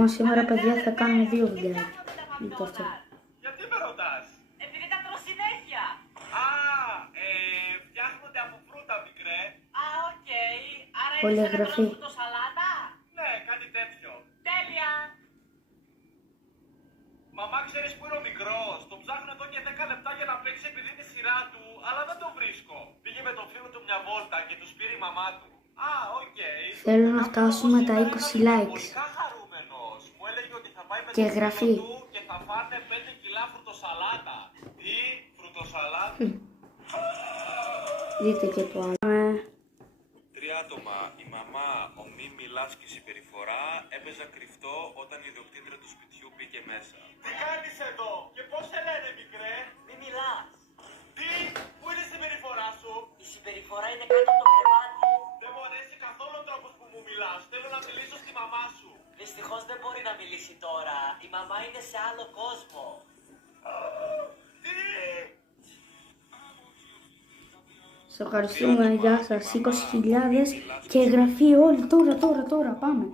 Σήμερα, παιδιά, θα κάνουμε 2 βιντεάκια. Γιατί με ρωτάς? Επειδή τα τρώω συνέχεια. Α, φτιάχνονται από φρούτα, μικρέ. Α, οκ. Άρα Πολύ είναι σαν να εγγραφή. το σαλάτα. Ναι, κάτι τέτοιο. Τέλεια. Μαμά, ξέρεις που είναι ο μικρός? Το ψάχνω εδώ και 10 λεπτά για να παίξει επειδή είναι η σειρά του, αλλά δεν το βρίσκω. Πήγε με τον φίλο του μια βόλτα και του πήρε η μαμά του. Α, οκ. Θέλω να φτάσουμε τα 20 likes. Πολύ χαρούμενος. Μου έλεγε ότι θα πάει με Και τον εγγραφή. φίλο του και θα φάνε 5 κιλά φρουτοσαλάτα. Τι φρουτοσαλάτα? Δείτε και το άλλο. 3 άτομα. Η μαμά, ο μη μιλάς και η συμπεριφορά έπαιζα κρυφτό όταν η ιδιοκτήτρια του σπιτιού μπήκε μέσα. Τι κάνεις εδώ και πώς σε λένε, μικρέ? Μη μιλάς. Τι, πού είναι η συμπεριφορά σου? Η συμπεριφορά είναι κάτω από το κρεβάτι. Δεν μου αρέσει καθόλου ο τρόπος που μου μιλάς. Θέλω να μιλήσω στη μαμά σου. Δυστυχώς δεν μπορεί να μιλήσει τώρα. Η μαμά είναι σε άλλο κόσμο. Τι! Σε ευχαριστούμε, γεια σας, 20.000 και εγγραφή όλοι, τώρα, πάμε.